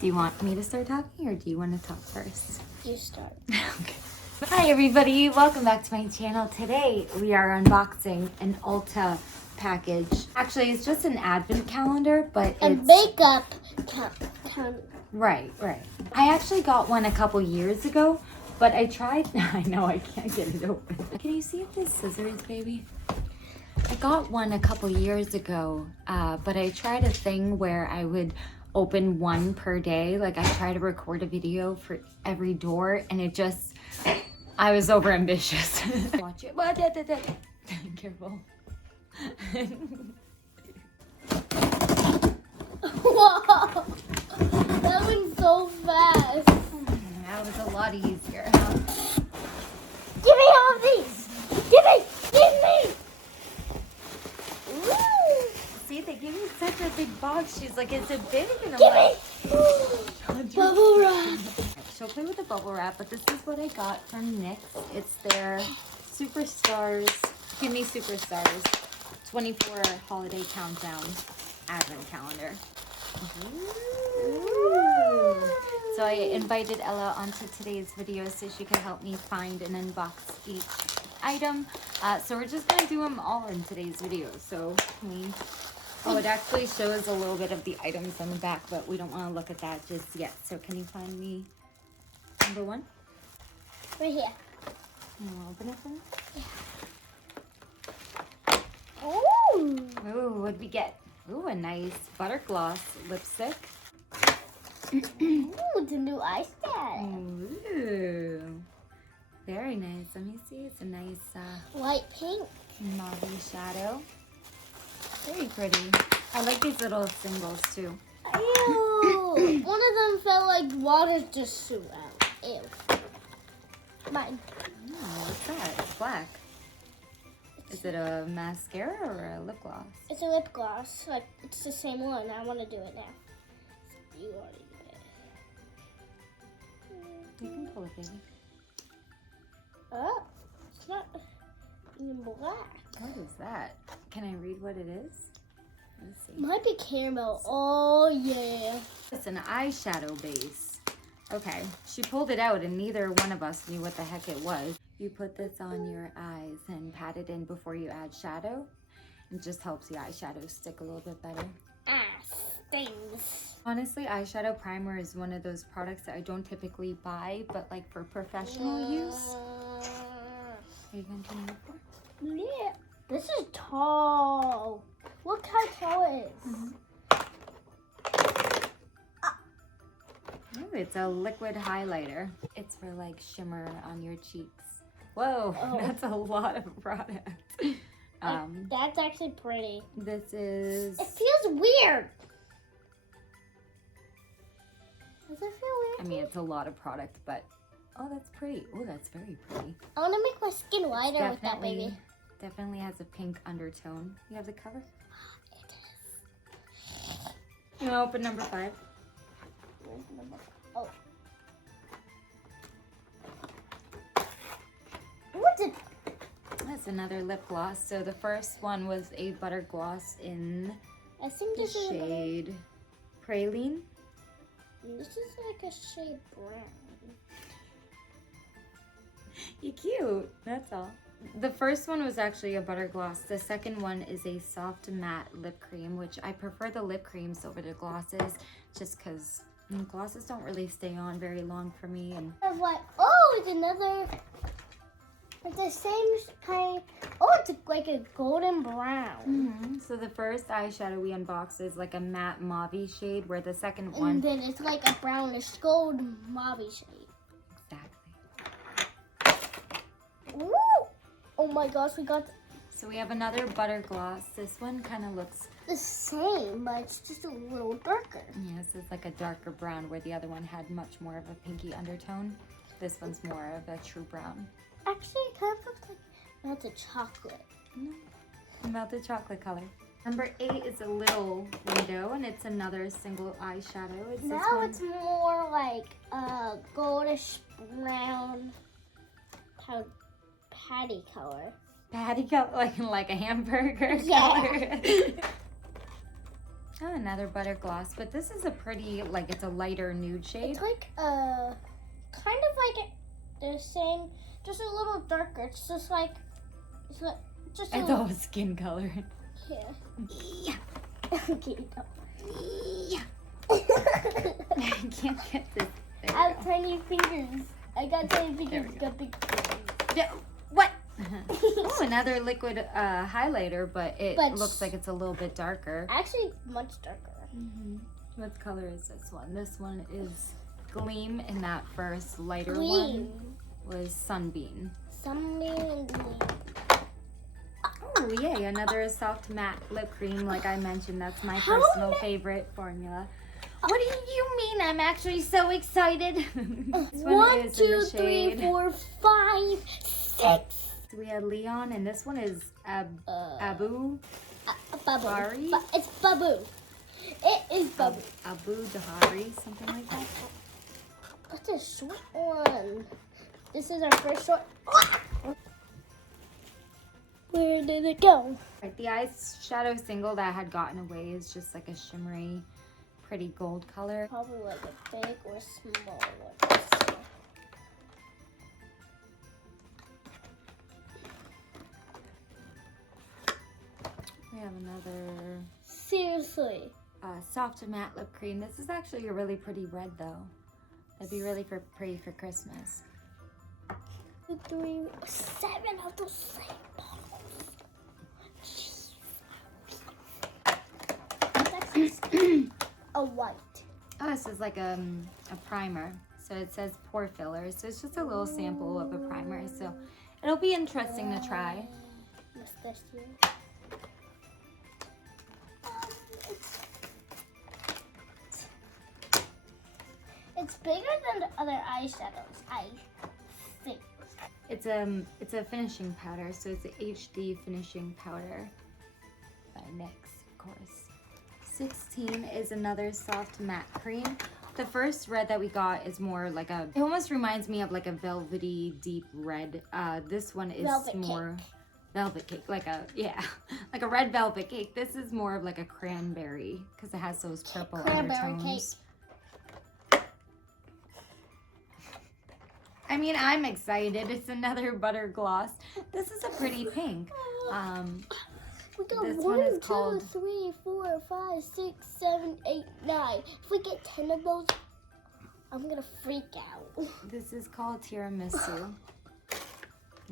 Do you want me to start talking or do you want to talk first? You start. Okay. Hi everybody, welcome back to my channel. Today we are unboxing an Ulta package. Actually, it's just an advent calendar, but A it's... makeup calendar. Right. I actually got one a couple years ago, but I tried... I know I can't get it open. Can you see if this scissors, baby? I got one a couple years ago, but I tried a thing where I would open one per day. Like I try to record a video for every door and it just... I was over ambitious. Watch it. Careful. Whoa! That went so fast. That was a lot easier, huh? Give me all of these. Give me. Woo. See, they gave me such a big box. She's like, it's a big and I'm Give like, me. Bubble wrap. She'll play with the bubble wrap, but this is what I got from NYX. It's their Superstars, Give Me Superstars 24 Holiday Countdown Advent Calendar. Ooh. So I invited Ella onto today's video so she could help me find and unbox each item. So we're just going to do them all in today's video. So oh, it actually shows a little bit of the items on the back, but we don't want to look at that just yet. So can you find me number one? Right here. Open it for me? Ooh. Ooh, what'd we get? Ooh, a nice butter gloss lipstick. Ooh, it's a new eyeshadow. Ooh, very nice. Let me see. It's a nice Light pink. mauve shadow. Very pretty. I like these little singles too. Ew. One of them felt like water just shoot out. Ew. Mine. Oh, what's that? It's black. Is it a mascara or a lip gloss? It's a lip gloss. Like, it's the same one. I want to do it now. You already did it. You can pull it, baby. Oh, it's not even black. What is that? Can I read what it is? Let's see. Might be caramel. Oh, yeah. It's an eyeshadow base. Okay, she pulled it out and neither one of us knew what the heck it was. You put this on your eyes and pat it in before you add shadow. It just helps the eyeshadow stick a little bit better. Ah, stings. Honestly, eyeshadow primer is one of those products that I don't typically buy, but like for professional use. Are you going to turn it for? Yeah. This is tall. Look how tall it is. Mm-hmm. Ooh, it's a liquid highlighter. It's for like shimmer on your cheeks. Whoa, Oh. That's a lot of product. That's actually pretty. This is... It feels weird. Does it feel weird? I mean, it's a lot of product, but... Oh, that's pretty. Oh, that's very pretty. I want to make my skin lighter with that, baby. Definitely has a pink undertone. You have the cover? It You want to open number 5? Oh. What's it? That's another lip gloss. So the first one was a butter gloss in I think the this is shade Praline. This is like a shade brown. You're cute. That's all. The first one was actually a butter gloss. The second one is a soft matte lip cream, which I prefer the lip creams over the glosses just because glosses don't really stay on very long for me. And Of like, oh, it's another. It's the same kind. Oh, it's like a golden brown. So the first eyeshadow we unboxed is like a matte mauve shade, where the second And one... then it's like a brownish gold mauve shade. Exactly. Ooh! Oh my gosh, we got So we have another butter gloss. This one kind of looks... the same, but it's just a little darker. Yeah, this is like a darker brown, where the other one had much more of a pinky undertone. This one's more of a true brown. Actually, it kind of looks like melted chocolate. Melted chocolate color. Number 8 is a little window, and it's another single eyeshadow. It's Now this one. it's more like a goldish brown kind of patty color. Patty color, like a hamburger Yeah. color. Oh, another butter gloss, but this is a pretty, like, it's a lighter nude shade. It's like kind of like the same, just a little darker. It's just like just a I little. thought it was skin color. Yeah. Yeah. Okay. Yeah. I I can't get this. There we have go. tiny fingers. I got tiny There fingers. we Got big fingers. Yeah, what? Oh, another liquid highlighter, but it But looks like it's a little bit darker. Actually, much darker. What color is this one? This one is Gleam, and that first lighter Gleam. one was Sunbeam. Sunbeam and gleam. Oh, yay, another soft matte lip cream. Like I mentioned, that's my How personal favorite formula. What do you mean? I'm actually so excited. This one 1, is in 2, the 3, shade. 4, 5, 6. So we had Leon, and this one is Abu Babu. Dari? It's Babu. It is Babu. Abu Dahari, something like that. What's a short one? This is our first short. Where did it go? Right, the eyeshadow single that I had gotten away is just like a shimmery, pretty gold color. Probably like a big or small one. We have another Seriously. soft and matte lip cream. This is actually a really pretty red though. That'd be really pretty for Christmas. 2, 3, 7 of the same bottles. It's actually a white. Oh, this is like a primer. So it says pore filler. So it's just a little sample of a primer. So it'll be interesting to try. What's this here? It's bigger than the other eyeshadows, I think. It's a finishing powder, so it's an HD finishing powder by NYX, of course. 16 is another soft matte cream. The first red that we got is more like it almost reminds me of like a velvety deep red. This one is Velvet more cake. velvet cake, like a like a red velvet cake. This is more of like a cranberry because it has those purple Cranberry undertones. I mean, I'm excited. It's another butter gloss. This is a pretty pink. We got This 1, one is 2, called- 3, 4, 5, 6, 7, 8, 9. If we get 10 of those, I'm gonna freak out. This is called tiramisu.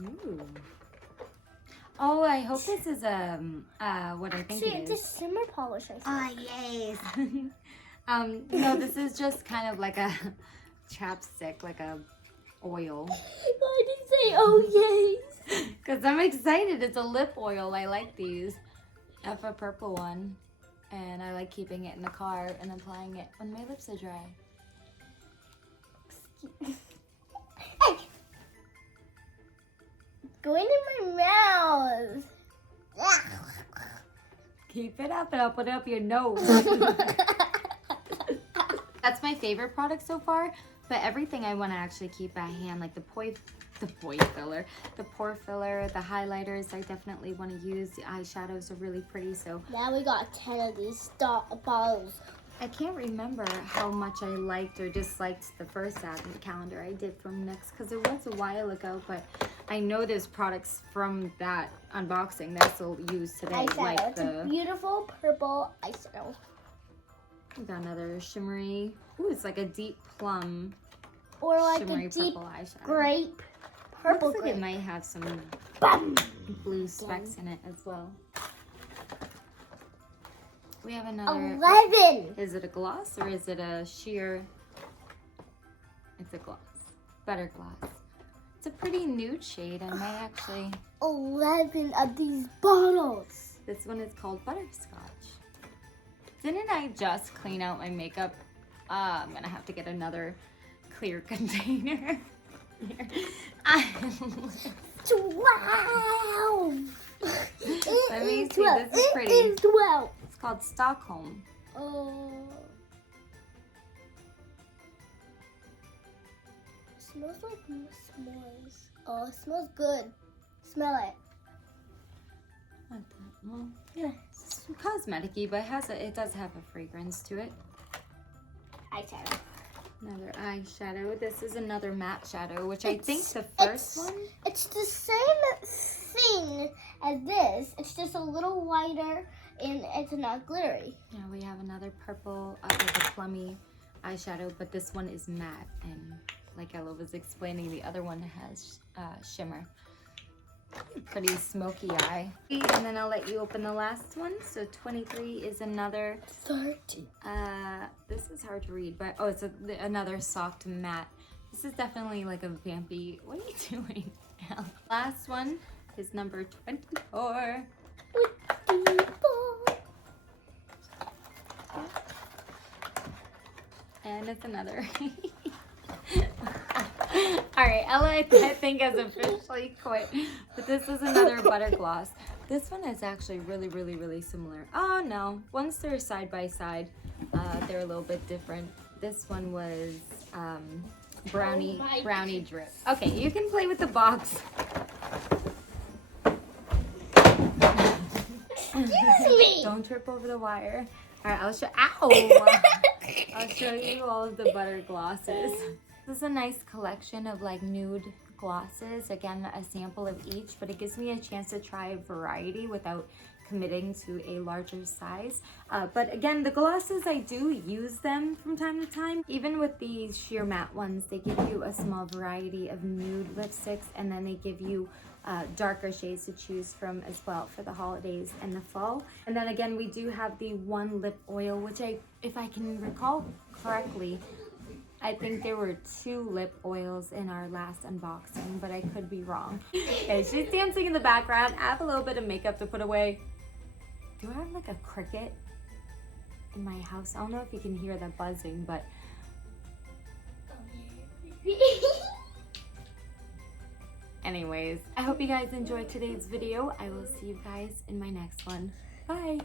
Ooh. Oh, I hope this is what I think See, it it's a is. shimmer polish. I think. Yes. No, this is just kind of like a chapstick, like a oil. I didn't say oh yes. Because I'm excited. It's a lip oil. I like these. I have a purple one. And I like keeping it in the car and applying it when my lips are dry. Hey! Going in my mouth. Keep it up and I'll put it up your nose. That's my favorite product so far. But everything I want to actually keep at hand, like the pore filler, the highlighters I definitely want to use. The eyeshadows are really pretty, so. Now we got 10 of these bottles. I can't remember how much I liked or disliked the first advent calendar I did from NYX because it was a while ago, but I know there's products from that unboxing that I still use today. Eyeshadow. Like It's a beautiful purple eyeshadow. we got another shimmery, ooh, it's like a deep plum Or like shimmery a deep purple eyeshadow. grape. Purple Looks like grape. it might have some Bum. blue specks in it as well. We have another. 11. Is it a gloss or is it a sheer? It's a gloss. Butter gloss. It's a pretty nude shade. I might actually. 11 of these bottles. This one is called Butterscotch. Didn't I just clean out my makeup? I'm gonna have to get another clear container. Here. 12. Let me see. 12. This is pretty. It is 12. It's called Stockholm. Oh. Smells like s'mores. Oh, it smells good. Smell it. Not that, well, yeah, it's cosmetic-y, but it does have a fragrance to it. Eyeshadow. Another eyeshadow. This is another matte shadow, which I think the first one. It's the same thing as this. It's just a little whiter and it's not glittery. Yeah, we have another purple, like a plummy eyeshadow, but this one is matte, and like Ella was explaining, the other one has shimmer. Pretty smoky eye. And then I'll let you open the last one. So 23 is another 30. This is hard to read, but oh, it's another soft matte. This is definitely like a vampy. What are you doing, Ella? Last one is number 24. And it's another. All right, Ella, I think has officially quit. But this is another butter gloss. This one is actually really similar. Oh no, once they're side by side, they're a little bit different. This one was brownie drip. Okay, you can play with the box. Excuse me. Don't trip over the wire. All right, I'll show. Ow! I'll show you all of the butter glosses. This is a nice collection of like nude glosses. Again, a sample of each, but it gives me a chance to try a variety without committing to a larger size. But again, the glosses, I do use them from time to time. Even with these sheer matte ones, they give you a small variety of nude lipsticks, and then they give you darker shades to choose from as well for the holidays and the fall. And then again, we do have the one lip oil, which if I can recall correctly, I think there were 2 lip oils in our last unboxing, but I could be wrong. Okay, she's dancing in the background. I have a little bit of makeup to put away. Do I have like a cricket in my house? I don't know if you can hear that buzzing, but anyways, I hope you guys enjoyed today's video. I will see you guys in my next one. Bye.